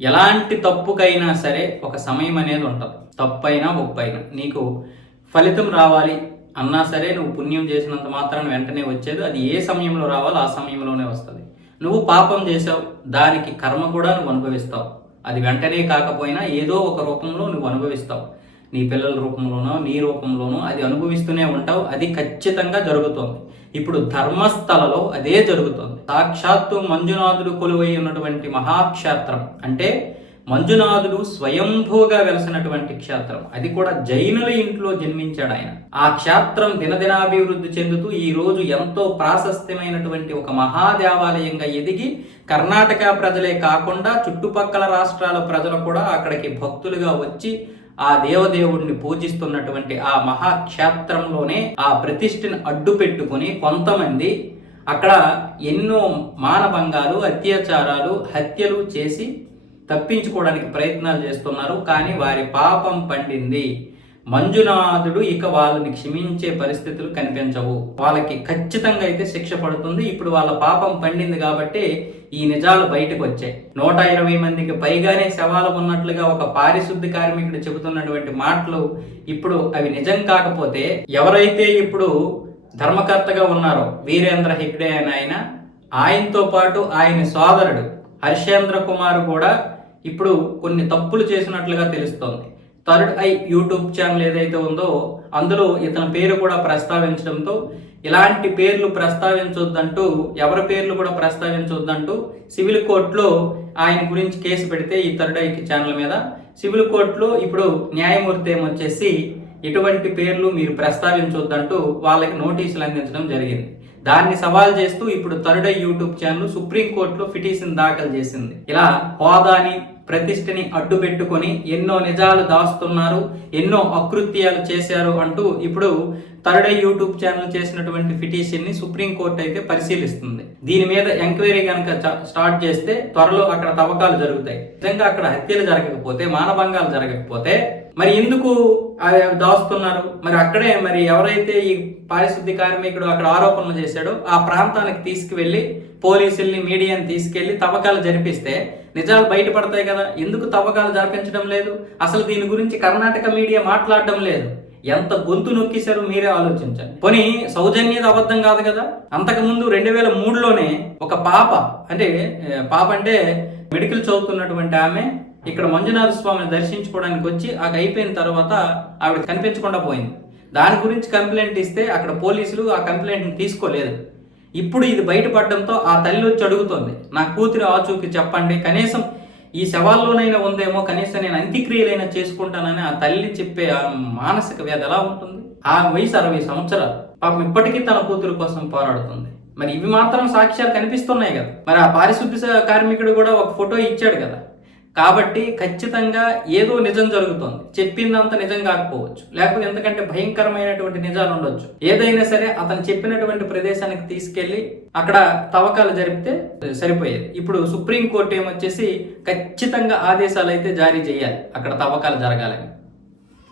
ఎలాంటి తప్పుకైనా సరే ఒక సమయం అనేది ఉంటుంది. తప్పైనా ఒప్పైనా. నీకు ఫలితం రావాలి అన్నా సరే నువ్వు పుణ్యం చేసినంత మాత్రం వెంటనే వచ్చేది. అది ఏ సమయంలో రావాలో ఆ సమయంలోనే వస్తుంది. నువ్వు పాపం చేసావు దానికి కర్మ కూడా నువ్వు అనుభవిస్తావు. అది వెంటనే కాకపోయినా ఏదో ఒక రూపంలో నువ్వు అనుభవిస్తావు. నీ పిల్లల రూపంలోనో నీ రూపంలోనో అది అనుభవిస్తూనే ఉంటావు అది ఖచ్చితంగా జరుగుతోంది. ఇప్పుడు ధర్మస్థలలో అదే జరుగుతోంది. సాక్షాత్తు మంజునాథుడు కొలువై ఉన్నటువంటి మహాక్షేత్రం అంటే మంజునాథుడు స్వయంభూగా వెలసినటువంటి క్షేత్రం. అది కూడా జైనుల ఇంట్లో జన్మించాడు ఆయన. ఆ క్షేత్రం దినదినాభివృద్ధి చెందుతూ ఈ రోజు ఎంతో ప్రాశస్త్యమైనటువంటి ఒక మహాదేవాలయంగా ఎదిగి కర్ణాటక ప్రజలే కాకుండా చుట్టుపక్కల రాష్ట్రాల ప్రజలు కూడా అక్కడికి భక్తులుగా వచ్చి ఆ దేవదేవుడిని పూజిస్తున్నటువంటి ఆ మహాక్షేత్రంలోనే ఆ ప్రతిష్టని అడ్డు పెట్టుకుని కొంతమంది అక్కడ ఎన్నో మానభంగాలు అత్యాచారాలు హత్యలు చేసి తప్పించుకోవడానికి ప్రయత్నాలు చేస్తున్నారు. కానీ వారి పాపం పండింది. మంజునాథుడు ఇక వాళ్ళని క్షమించే పరిస్థితులు కనిపించవు. వాళ్ళకి ఖచ్చితంగా అయితే శిక్ష పడుతుంది. ఇప్పుడు వాళ్ళ పాపం పండింది కాబట్టి ఈ నిజాలు బయటకు వచ్చాయి. నూట ఇరవై మందికి పైగానే శవాలు ఉన్నట్లుగా ఒక పారిశుద్ధ కార్మికుడు చెబుతున్నటువంటి మాటలు ఇప్పుడు అవి నిజం కాకపోతే ఎవరైతే ఇప్పుడు ధర్మకర్తగా ఉన్నారో వీరేంద్ర హెగ్డే అని ఆయన ఆయనతో పాటు ఆయన సోదరుడు హర్షేంద్ర కుమార్ కూడా ఇప్పుడు కొన్ని తప్పులు చేసినట్లుగా తెలుస్తోంది. థర్డ్ ఐ యూట్యూబ్ ఛానల్ ఏదైతే ఉందో అందులో ఇతని పేరు కూడా ప్రస్తావించడంతో ఇలాంటి పేర్లు ప్రస్తావించొద్దంటూ ఎవరి పేర్లు కూడా ప్రస్తావించొద్దంటూ సివిల్ కోర్టులో ఆయన గురించి కేసు పెడితే ఈ థర్డ్ ఐ ఛానల్ మీద. సివిల్ కోర్టులో ఇప్పుడు న్యాయమూర్తి ఏమొచ్చేసి ఎటువంటి పేర్లు మీరు ప్రస్తావించొద్దంటూ వాళ్ళకి నోటీసులు అందించడం జరిగింది. దాన్ని సవాల్ చేస్తూ ఇప్పుడు థర్డ్ ఐ యూట్యూబ్ ఛానల్ సుప్రీంకోర్టులో పిటిషన్ దాఖలు చేసింది. ఇలా హోదాని ప్రతిష్టని అడ్డు పెట్టుకొని ఎన్నో నిజాలు దాస్తున్నారు ఎన్నో అకృత్యాలు చేశారు అంటూ ఇప్పుడు థర్డ్ యూట్యూబ్ ఛానల్ చేసినటువంటి పిటిషన్ని సుప్రీంకోర్టు అయితే పరిశీలిస్తుంది. దీని మీద ఎంక్వైరీ కనుక స్టార్ట్ చేస్తే త్వరలో అక్కడ తవ్వకాలు జరుగుతాయి. నిజంగా అక్కడ హత్యలు జరగకపోతే మానభంగాలు జరగకపోతే మరి ఎందుకు దాస్తున్నారు? మరి అక్కడే మరి ఎవరైతే ఈ పారిశుద్ధ్య కార్మికుడు అక్కడ ఆరోపణలు చేశాడో ఆ ప్రాంతానికి తీసుకువెళ్ళి పోలీసుల్ని మీడియాని తీసుకెళ్ళి తవ్వకాలు జరిపిస్తే నిజాలు బయటపడతాయి కదా. ఎందుకు తవ్వకాలు జరిపించడం లేదు? అసలు దీని గురించి కర్ణాటక మీడియా మాట్లాడడం లేదు. ఎంత గొంతు నొక్కేశారో మీరే ఆలోచించండి. పోనీ సౌజన్యత అబద్ధం కాదు కదా? అంతకుముందు రెండు వేల మూడులోనే ఒక పాప అంటే పాప అంటే మెడికల్ చదువుతున్నటువంటి ఆమె ఇక్కడ మంజునాథ స్వామిని దర్శించుకోవడానికి వచ్చి ఆ అయిపోయిన తర్వాత ఆవిడ కనిపించకుండా పోయింది. దాని గురించి కంప్లైంట్ ఇస్తే అక్కడ పోలీసులు ఆ కంప్లైంట్ని తీసుకోలేదు. ఇప్పుడు ఇది బయటపడడంతో ఆ తల్లి వచ్చి అడుగుతోంది నా కూతురు ఆచూకి చెప్పండి కనీసం ఈ శవాల్లోనైనా ఉందేమో కనీసం నేను అంత్యక్రియలైనా చేసుకుంటానని ఆ తల్లి చెప్పే ఆ మానసిక వ్యాధి ఎలా ఉంటుంది? ఆ వయసు అరవై సంవత్సరాలు. పాపం ఇప్పటికీ తన కూతురు కోసం పోరాడుతుంది. మరి ఇవి మాత్రం సాక్ష్యాలు కనిపిస్తున్నాయి కదా. మరి ఆ పారిశుద్ధ్య కార్మికుడు కూడా ఒక ఫోటో ఇచ్చాడు కదా. కాబట్టి ఖచ్చితంగా ఏదో నిజం జరుగుతోంది. చెప్పిందంత నిజం కాకపోవచ్చు. లేకపోతే ఎందుకంటే భయంకరమైనటువంటి నిజాలు ఉండొచ్చు. ఏదైనా సరే అతను చెప్పినటువంటి ప్రదేశానికి తీసుకెళ్ళి అక్కడ తవ్వకాలు జరిపితే సరిపోయేది. ఇప్పుడు సుప్రీంకోర్టు ఏమొచ్చేసి ఖచ్చితంగా ఆదేశాలు అయితే జారీ చేయాలి. అక్కడ తవ్వకాలు జరగాలని.